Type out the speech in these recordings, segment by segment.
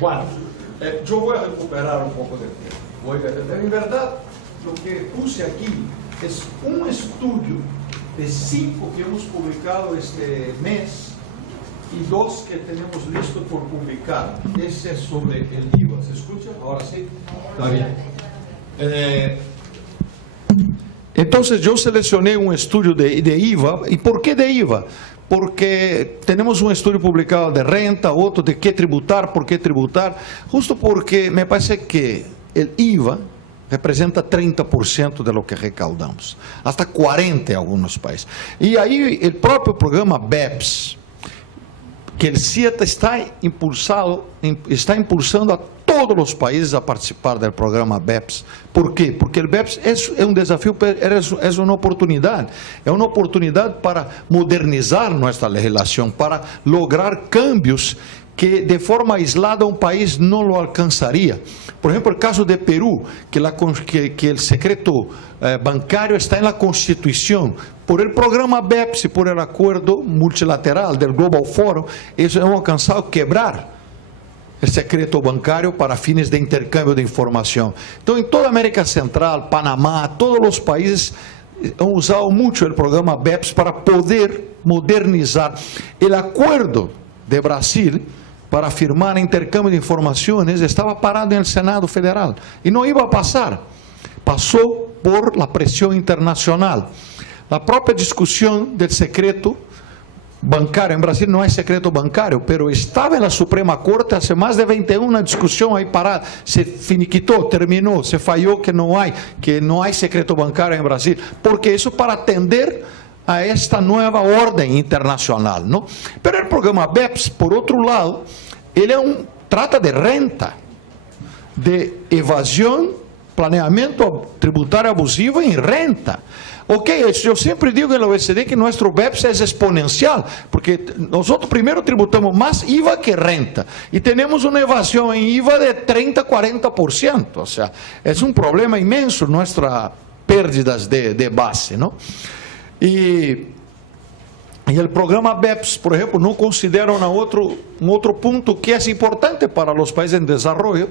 Bueno, yo voy a recuperar un poco de tiempo. En verdad, lo que puse aquí es un estudio de 5 que hemos publicado este mes y 2 que tenemos listo por publicar. Ese es sobre el IVA. ¿Se escucha? Ahora sí. Está bien. Entonces yo seleccioné un estudio de IVA. ¿Y por qué de IVA? Porque tenemos un estudio publicado de renta, otro de qué tributar, por qué tributar, justo porque me parece que el IVA representa 30% de lo que recaudamos, hasta 40% en algunos países. Y ahí el propio programa BEPS, que el CIETA está impulsando a todos los países a participar del programa BEPS. ¿Por qué? Porque el BEPS es un desafío, es una oportunidad. Es una oportunidad para modernizar nuestra legislación, para lograr cambios que de forma aislada un país no lo alcanzaría. Por ejemplo, el caso de Perú, que el secreto bancario está en la Constitución. Por el programa BEPS y por el acuerdo multilateral del Global Forum, ellos han alcanzado quebrar el secreto bancario para fines de intercambio de información. Entonces, en toda América Central, Panamá, todos los países han usado mucho el programa BEPS para poder modernizar. El acuerdo de Brasil para firmar intercambio de informaciones estaba parado en el Senado Federal y no iba a pasar. Pasó por la presión internacional. La propia discusión del secreto bancario, en Brasil no hay secreto bancario, pero estaba en la Suprema Corte hace más de 21 una discusión ahí parada, se finiquitó, terminó, se falló que no hay secreto bancario en Brasil, porque eso para atender a esta nueva orden internacional, ¿no? Pero el programa BEPS, por otro lado, él trata de renta, de evasión, planeamiento tributario abusivo en renta. Ok, yo siempre digo en la OECD que nuestro BEPS es exponencial, porque nosotros primero tributamos más IVA que renta, y tenemos una evasión en IVA de 30-40%, o sea, es un problema inmenso nuestras pérdidas de base, ¿no? Y el programa BEPS, por ejemplo, no considera un otro punto que es importante para los países en desarrollo,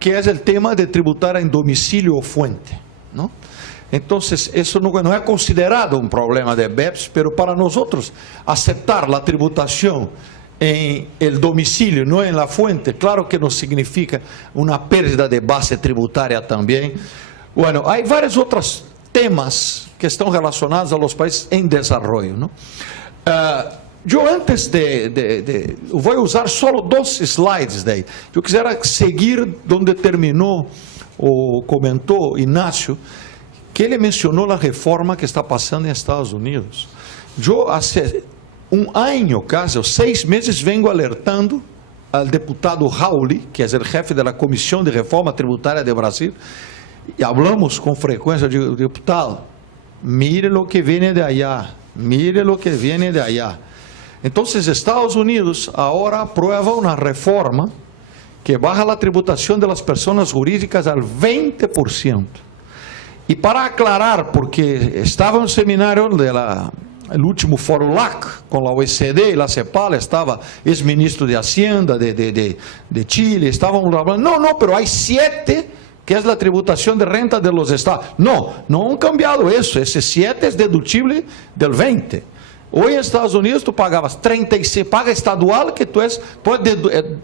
que es el tema de tributar en domicilio o fuente, ¿no? Entonces, eso no es considerado un problema de BEPS, pero para nosotros aceptar la tributación en el domicilio, no en la fuente, claro que nos significa una pérdida de base tributaria también. Bueno, hay varios otros temas que están relacionados a los países en desarrollo, ¿no? Yo antes voy a usar solo 2 slides de ahí. Yo quisiera seguir donde terminó o comentó Ignacio, que ele mencionou a reforma que está passando em Estados Unidos. Eu, há ano, quase 6 meses, vengo alertando ao deputado Rauli, que é o chefe da Comissão de Reforma Tributária de Brasil, e falamos com frequência, digo, deputado, mire lo que viene de allá, mire lo que viene de allá. Então, Estados Unidos agora aprueba uma reforma que baja a tributação das pessoas jurídicas al 20%. Y para aclarar, porque estaba en un seminario el último foro LAC, con la OECD y la CEPAL, estaba ex-ministro de Hacienda de Chile, estaban hablando, no, pero hay 7, que es la tributación de renta de los estados. No han cambiado eso, ese 7 es deductible del 20. Hoy en Estados Unidos tú pagabas 36, paga estadual que puedes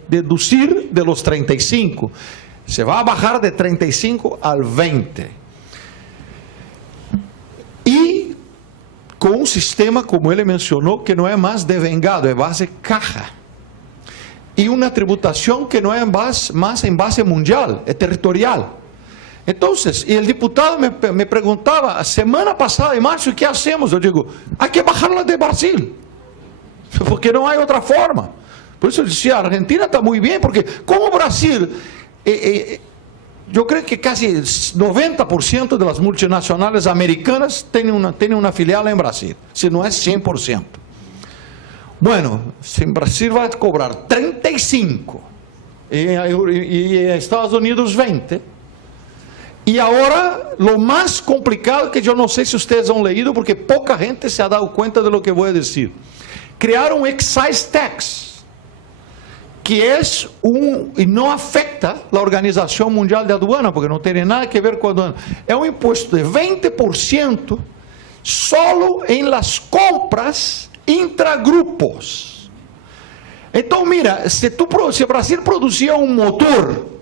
deducir de los 35. Se va a bajar de 35 al 20. E com um sistema, como ele mencionou, que não é mais devengado, é base caja. E uma tributação que não é mais em base mundial, é territorial. Então, e o deputado me perguntava, a semana passada, em março, o que hacemos? Eu digo, há que bajarla de Brasil, porque não há outra forma. Por isso eu disse, a Argentina está muito bem, porque como o Brasil... Eu creio que quase 90% das multinacionais americanas têm uma filial em Brasil, se não é 100%. Bueno, se em Brasil vai cobrar 35% e Estados Unidos 20%. E agora, o mais complicado, que eu não sei se vocês han leído, porque pouca gente se ha dado conta de lo que vou dizer. Criaram um excise tax, que e não afeta a Organização Mundial de Aduana, porque não tem nada a ver com a aduana. É um imposto de 20% solo em las compras intragrupos. Então, mira, se o Brasil produzia um motor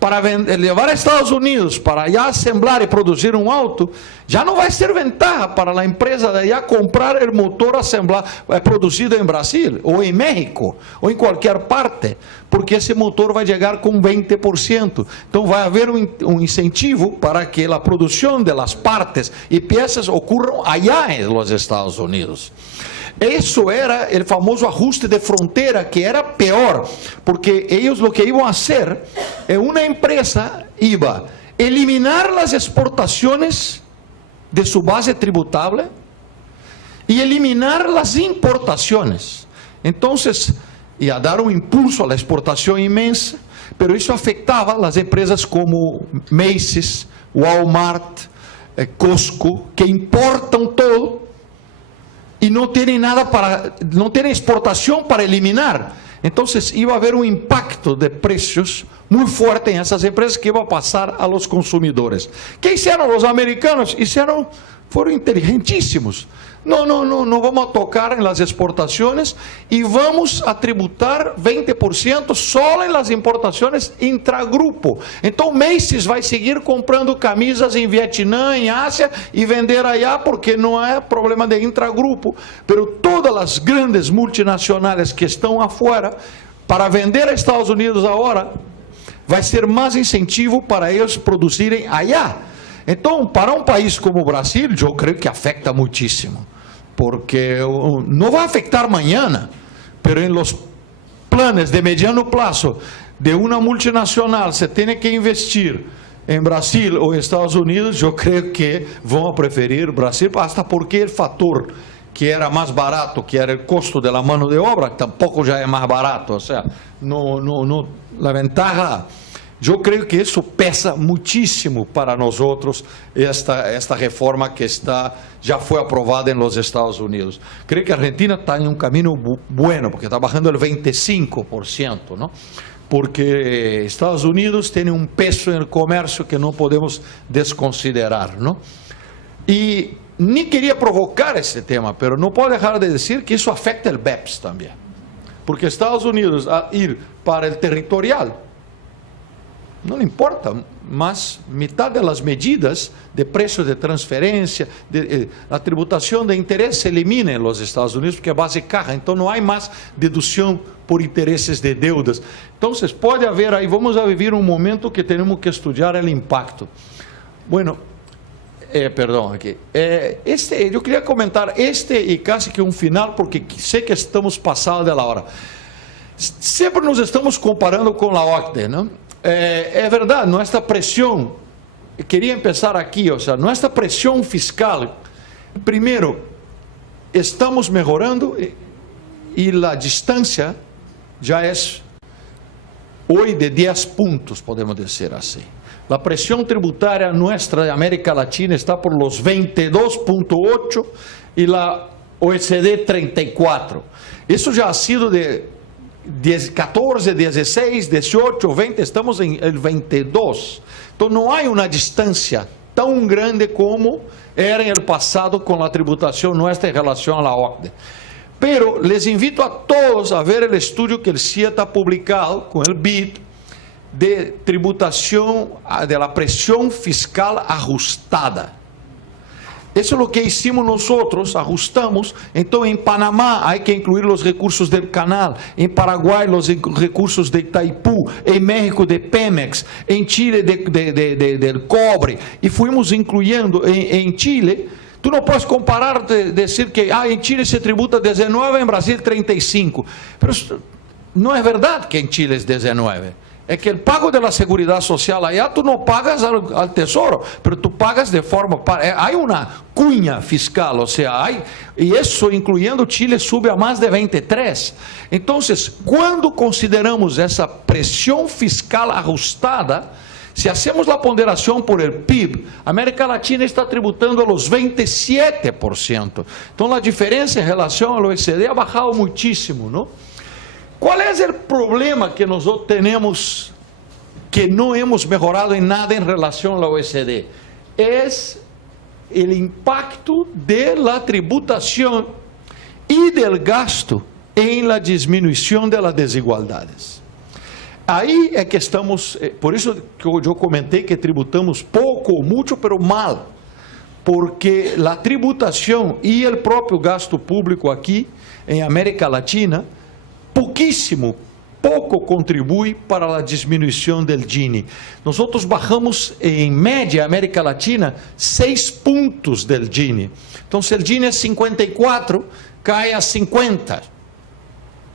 para levar a Estados Unidos, para allá assemblar e produzir um auto, já não vai ser ventaja para a empresa de allá comprar o motor produzido em Brasil, ou em México, ou em qualquer parte, porque esse motor vai chegar com 20%. Então vai haver um incentivo para que a produção das partes e peças ocorram allá nos Estados Unidos. Isso era o famoso ajuste de fronteira, que era pior, porque eles o que iam fazer é uma empresa iba eliminar as exportações de sua base tributável e eliminar as importações. Então, ia dar um impulso à exportação imensa, mas isso afetava as empresas como Macy's, Walmart, Costco, que importam todo e não tem nada não tem exportação para eliminar. Então, ia haver um impacto de preços muito forte em essas empresas que ia passar a los consumidores. O que fizeram os americanos? Foram inteligentíssimos. Não vamos a tocar nas exportações e vamos a tributar 20% só nas importações intragrupo. Então, Macy's vai seguir comprando camisas em Vietnã, em Ásia e vender allá porque não é problema de intragrupo. Pero todas as grandes multinacionais que estão afuera, para vender a Estados Unidos agora, vai ser mais incentivo para eles produzirem allá. Então, para um país como o Brasil, eu creio que afeta muitíssimo, porque não vai afetar amanhã, mas em los planos de mediano plazo de uma multinacional, se tem que investir em Brasil ou Estados Unidos, eu creio que vão preferir Brasil, até porque o fator que era mais barato, que era o custo da mão de obra, tampouco já é mais barato, ou seja, a ventaja. Eu creio que isso pesa muitíssimo para nós outros, esta reforma que já foi aprovada nos Estados Unidos. Creio que a Argentina está em um caminho bueno, porque está bajando el 25%, não? Porque Estados Unidos tem um peso no comércio que não podemos desconsiderar, não? E nem queria provocar esse tema, mas não pode deixar de dizer que isso afeta o BEPS também. Porque Estados Unidos, a ir para o territorial, não importa, mas metade das medidas de preço de transferência, a tributação de interesse se elimina nos Estados Unidos, porque é base caja, então não há mais dedução por interesses de deudas. Então, pode haver aí, vamos a viver um momento que temos que estudar o impacto. Bueno, perdão, aqui. Eu queria comentar e quase que um final, porque sei que estamos passados da hora. Sempre nos estamos comparando com a OCDE, não? É verdade, nossa pressão, queria começar aqui, ou seja, nossa pressão fiscal, primeiro, estamos melhorando e a distância já é hoje de 10 pontos, podemos dizer assim. A pressão tributária nossa de América Latina está por los 22,8 e a OECD 34. Isso já ha sido de 14, 16, 18, 20, estamos em 22. Então não há uma distância tão grande como era no passado com a tributação nossa em relação à OCDE. Pero les invito a todos a ver o estudo que o CIA está publicado com o BID de tributação de la pressão fiscal ajustada. Isso é o que hicimos nós, ajustamos. Então, em Panamá, há que incluir os recursos do canal, em Paraguai, os recursos de Itaipu, em México, de Pemex, em Chile, del cobre, e fomos incluindo em Chile. Tu não podes comparar, dizer que em Chile se tributa 19, em Brasil 35. Mas não é verdade que em Chile é 19. É que o pago da Seguridade Social allá tu não pagas ao Tesouro, mas tu pagas de forma... Há uma cunha fiscal, ou seja, e isso, incluindo Chile, sube a mais de 23. Então, quando consideramos essa pressão fiscal ajustada, se hacemos a ponderação por el PIB, a América Latina está tributando a los 27%. Então, a diferença em relação ao OECD ha bajado muitíssimo, não? ¿Cuál es el problema que nosotros tenemos, que no hemos mejorado en nada en relación a la OECD? Es el impacto de la tributación y del gasto en la disminución de las desigualdades. Aí é que estamos, por isso que eu comentei que tributamos pouco ou muito, pero mal, porque a tributação e o próprio gasto público aqui em América Latina, pouco contribui para a diminuição do Gini. Nós bajamos, em média, América Latina, 6 pontos do Gini. Então, se o Gini é 54, cai a 50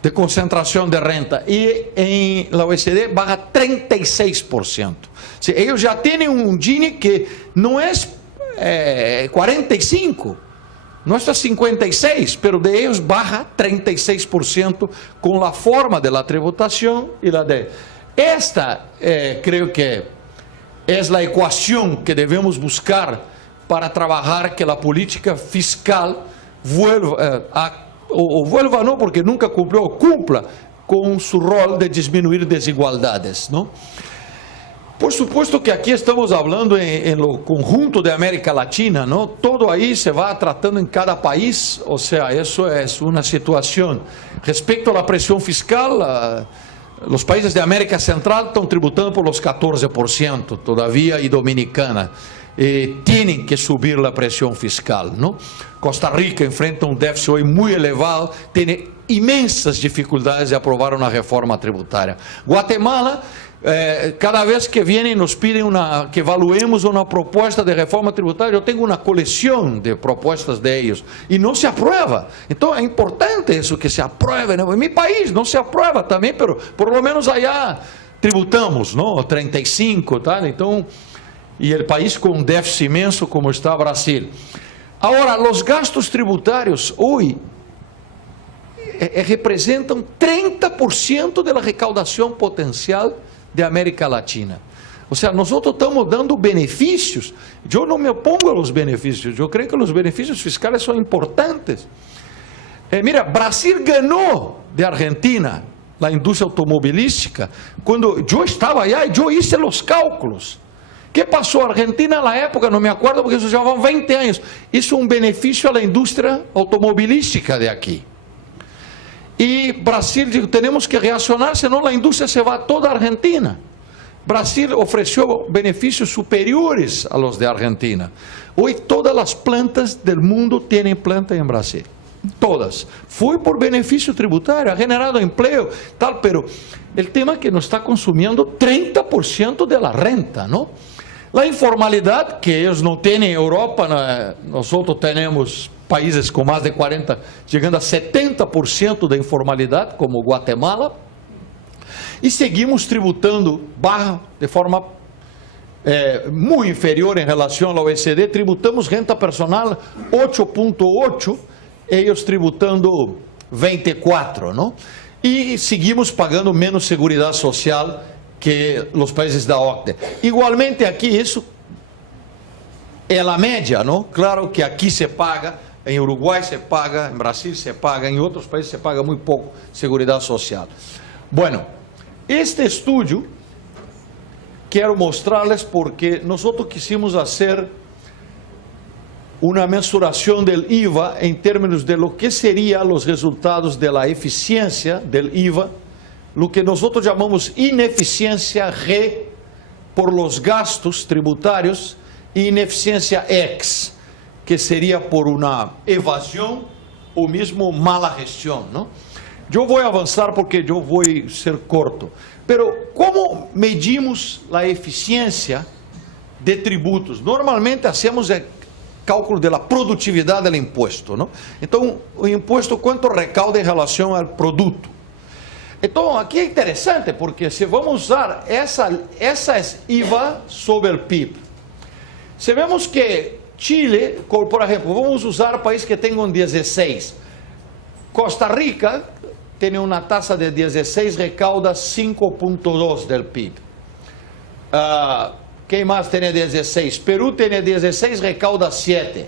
de concentração de renta. E em la OECD, baja 36%. Eles já têm um Gini que não é 45%, não é 56%, pero de eles baja 36% com a forma de la tributação e la de... Esta, creio que é a equação que devemos buscar para trabalhar que a política fiscal vuelva não, porque nunca cumpriu, cumpla com seu rol de diminuir desigualdades, não? Por supuesto que aqui estamos falando em lo conjunto de América Latina, não? Todo aí se vai tratando em cada país, ou seja, isso é uma situação. Respeito à pressão fiscal, os países de América Central estão tributando por os 14% todavia, e Dominicana. Tienen que subir la presión fiscal, ¿no? Costa Rica enfrenta un déficit hoy muy elevado, tiene inmensas dificultades de aprobar una reforma tributaria. Guatemala, cada vez que vienen nos piden que evaluemos una propuesta de reforma tributaria, yo tengo una colección de propuestas de ellos y no se aprueba. Entonces es importante eso, que se apruebe, ¿no? En mi país no se aprueba también, pero por lo menos allá tributamos, ¿no? 35, tal, entonces... E o país com um déficit imenso como está Brasil. Agora, os gastos tributários hoje representam 30% da recaudação potencial de América Latina. Ou seja, nós estamos dando benefícios. Eu não me opongo aos benefícios. Eu creio que os benefícios fiscais são importantes. Mira, Brasil ganhou de Argentina a indústria automobilística quando eu estava allá e eu hice os cálculos. ¿Qué pasó? Argentina en la época, no me acuerdo porque eso llevaban 20 años, hizo un beneficio a la industria automovilística de aquí. Y Brasil dijo, tenemos que reaccionar, senão la industria se va a toda Argentina. Brasil ofreció beneficios superiores a los de Argentina. Hoy todas las plantas del mundo tienen planta en Brasil. Todas. Foi por benefício tributário, ha generado empleo, tal, pero el tema es que nos está consumiendo 30% de la renta, ¿no? La informalidad que ellos no tienen en Europa, nosotros tenemos países con más de 40, llegando a 70% de informalidad, como Guatemala, y seguimos tributando baja, de forma muy inferior en relación a la OECD, tributamos renta personal 8.8%, ellos tributando 24%, ¿no? E seguimos pagando menos seguridade social que os países da OCDE. Igualmente aqui, isso é a média, não? Claro que aqui se paga, em Uruguai se paga, em Brasil se paga, em outros países se paga muito pouco seguridade social. Bueno, este estudo quero mostrar-les porque nós quisimos fazer uma mensuração do IVA em termos de lo que seriam os resultados da eficiência do IVA, lo que nós chamamos ineficiência re por los gastos tributários e ineficiência ex, que seria por uma evasão ou mesmo mala gestão, não? Eu vou avançar porque eu vou ser corto. Pero como medimos a eficiência de tributos? Normalmente hacemos cálculo da produtividade do imposto, não? Então, o imposto quanto recauda em relação ao produto. Então, aqui é interessante, porque se vamos usar essa IVA sobre o PIB, se vemos que Chile, por exemplo, vamos usar país que tenham 16, Costa Rica tem uma taxa de 16, recauda 5.2 do PIB. Quem mais tem 16? Peru tem 16, recauda 7.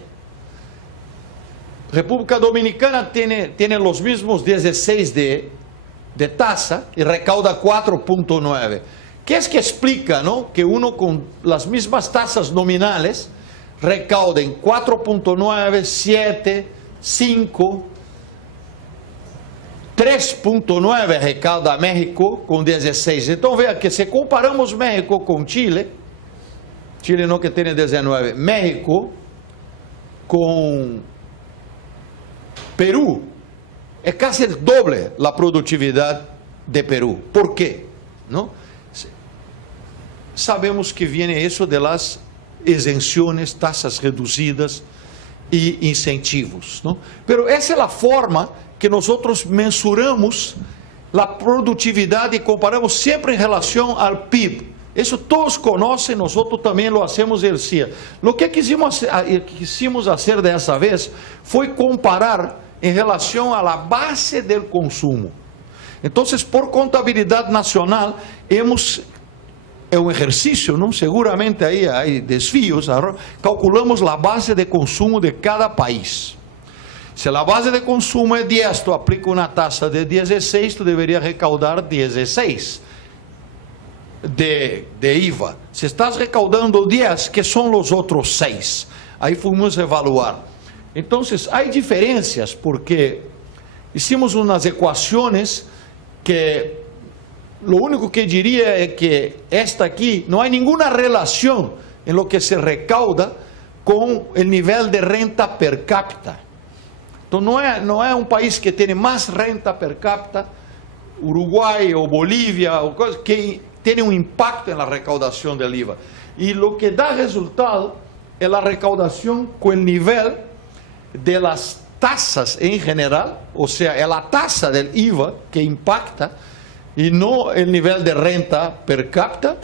República Dominicana tem os mesmos 16 de de tasa y recauda 4.9. ¿Qué es que explica, no? Que uno con las mismas tasas nominales recauda en 4.9, 7, 5, 3.9 recauda México com 16. Então veja que se comparamos México com Chile, Chile não que tem 19, México com Peru, é quase el doble a produtividade de Peru. ¿Por quê? ¿No? Sabemos que viene isso de las exenções, taxas reduzidas e incentivos, ¿no? Pero essa é a forma que nós mensuramos a produtividade e comparamos sempre em relação ao PIB. Isso todos conhecem, nós também lo hacemos el CIA. Lo que quisimos fazer dessa vez foi comparar em relação à base do consumo. Então, por contabilidade nacional, é um exercício, não? Seguramente aí há desvios, calculamos a base de consumo de cada país. Se a base de consumo é 10, tu aplica uma taxa de 16, tu deveria recaudar 16 de IVA. Se estás recaudando 10, que são os outros 6? Aí fomos evaluar. Então, há diferenças, porque hicimos umas equações que lo único que diria é que esta aqui não há nenhuma relação em lo que se recauda com o nível de renta per capita. Então não é um país que tem mais renta per capita, Uruguai ou Bolívia, ou coisa, que tem um impacto na recaudação do IVA. E o que dá resultado é a recaudação com o nível de las tasas em geral, ou seja, é a taxa do IVA que impacta, e não o nível de renta per capita.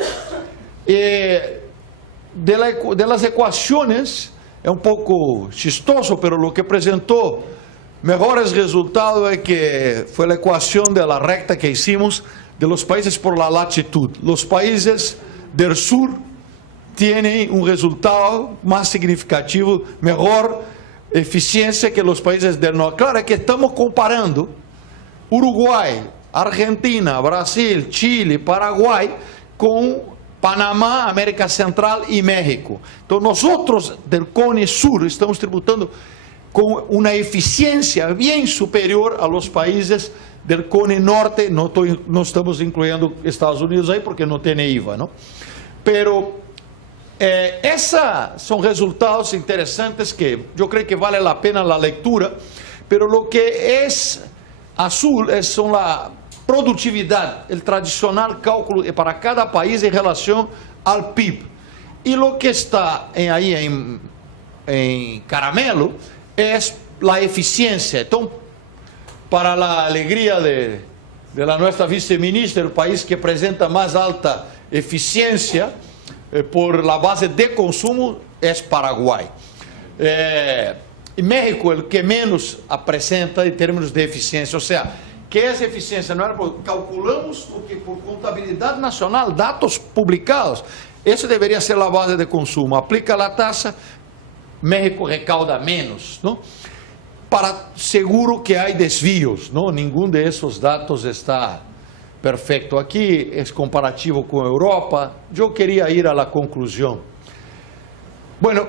De las equações, é um pouco chistoso, mas o que apresentou melhores resultados é que foi a equação da recta que hicimos de los países por la latitud. Los países del sur têm um resultado mais significativo, melhor eficiência que os países del norte. Claro, é que estamos comparando Uruguai, Argentina, Brasil, Chile, Paraguai com Panamá, América Central e México. Então, nós del Cone Sur estamos tributando com uma eficiência bem superior a los países del Cone Norte. Não estamos incluindo Estados Unidos aí porque não tem IVA, não? Pero esses são resultados interessantes que eu creio que vale a pena a leitura. Pero lo que é azul são a produtividade, o tradicional cálculo para cada país em relação ao PIB. E o que está aí em caramelo é a eficiência. Então, para a alegria de nossa vice-ministra, o país que apresenta mais alta eficiência por la base de consumo é Paraguai. E México, o que menos apresenta em termos de eficiência, ou seja, que essa eficiência não era calculamos o que por contabilidade nacional, dados publicados, isso deveria ser a base de consumo. Aplica a taxa, México recauda menos, não? Para seguro que há desvios, não? Nenhum desses dados está perfeito. Aqui é comparativo com a Europa. Eu queria ir à conclusão. Bueno,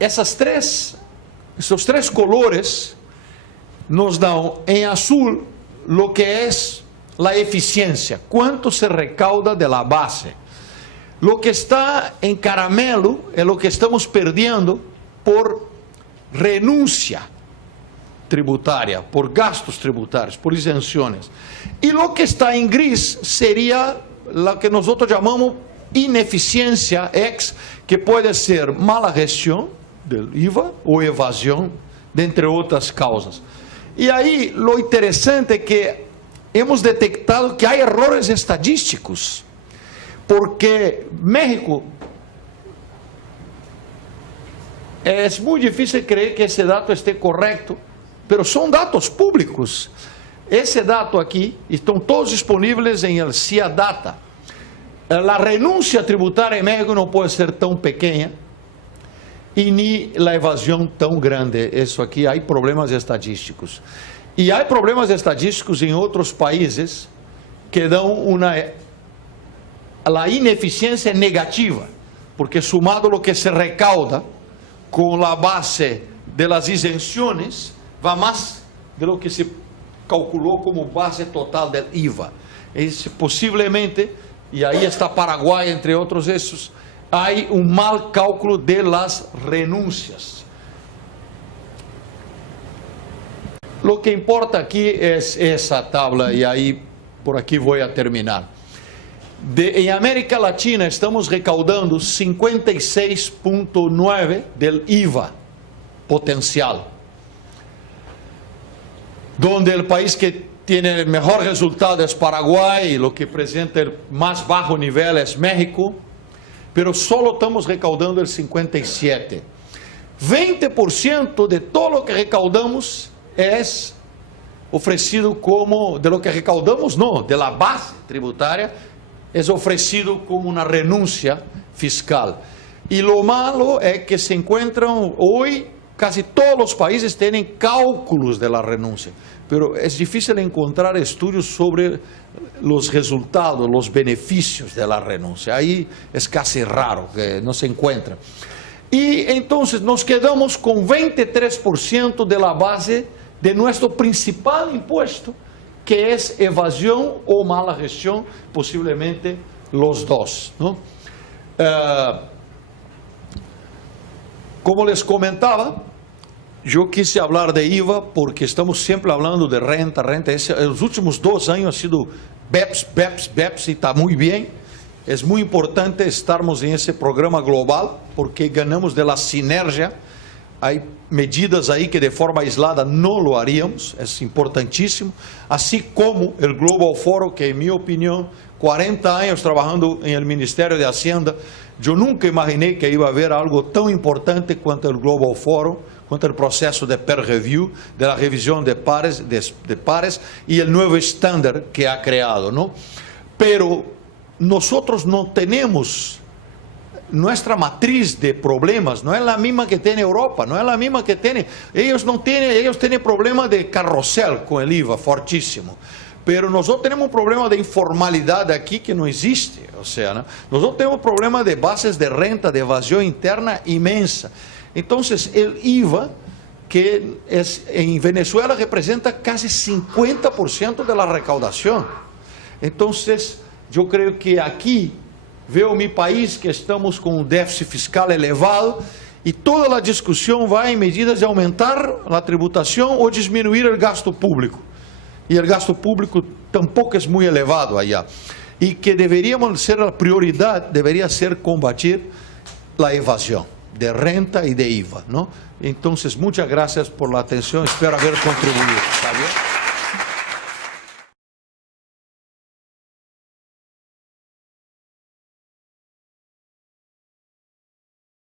esses três colores nos dão em azul o que é a eficiência, quanto se recauda de la base. O que está em caramelo é o que estamos perdendo por renúncia tributária, por gastos tributários, por isenções. E o que está em gris seria o que nós chamamos ineficiência ex, que pode ser mala gestão do IVA ou evasão, dentre outras causas. E aí, o interessante é que hemos detectado que há errores estadísticos, porque México é muito difícil crer que esse dado esteja correto, mas são dados públicos. Esse dado aqui estão todos disponíveis em el CIA Data. A renúncia tributária em México não pode ser tão pequena e nem a evasão tão grande. Isso aqui, há problemas estatísticos. E há problemas estadísticos em outros países que dão a ineficiência negativa, porque sumado lo que se recauda com a base de las isenções, vai mais de lo que se calculou como base total del IVA. Possivelmente, e aí está Paraguai, entre outros esses, há mal cálculo de las renúncias. Lo que importa aqui é essa tabla, e aí por aqui vou a terminar. Em América Latina estamos recaudando 56,9% del IVA potencial, donde o país que tem o melhor resultado é Paraguai, o que apresenta o mais baixo nível é México, pero solo estamos recaudando el 57%. 20% de todo lo que recaudamos es ofrecido como, de lo que recaudamos no, de la base tributária, es ofrecido como una renuncia fiscal. Y lo malo es que se encuentran hoy, casi todos los países tienen cálculos de la renuncia, pero es difícil encontrar estudios sobre los resultados, los beneficios de la renuncia. Ahí es casi raro que no se encuentra. Y entonces nos quedamos con 23% de la base de nuestro principal impuesto, que es evasión o mala gestión, posiblemente los dos, ¿no? Como les comentaba, yo quise hablar de IVA porque estamos siempre hablando de renta. Los últimos 2 años ha sido BEPS y está muy bien. Es muy importante estarmos en ese programa global porque ganamos de la sinergia. Hay medidas ahí que de forma aislada no lo haríamos, es importantísimo. Así como el Global Forum, que en mi opinión, 40 años trabajando en el Ministerio de Hacienda, yo nunca imaginé que iba a haber algo tan importante cuanto el Global Forum, cuanto el proceso de peer review, de la revisión de pares y el nuevo estándar que ha creado, ¿no? Pero nosotros no tenemos, nuestra matriz de problemas no es la misma que tiene Europa, no es la misma que tiene, ellos tienen problema de carrossel con el IVA fortísimo, pero nosotros tenemos un problema de informalidad aquí que no existe, o sea, ¿no? Nosotros tenemos problema de bases de renta, de evasión interna inmensa. Entonces el IVA, que en Venezuela representa casi 50% de la recaudación. Entonces yo creo que aquí veo mi país que estamos con un déficit fiscal elevado y toda la discusión va en medidas de aumentar la tributación o disminuir el gasto público. Y el gasto público tampoco es muy elevado allá. Y que deberíamos ser la prioridad, debería ser combatir la evasión de renta y de IVA, ¿no? Entonces, muchas gracias por la atención, espero haber contribuido. ¿Está bien?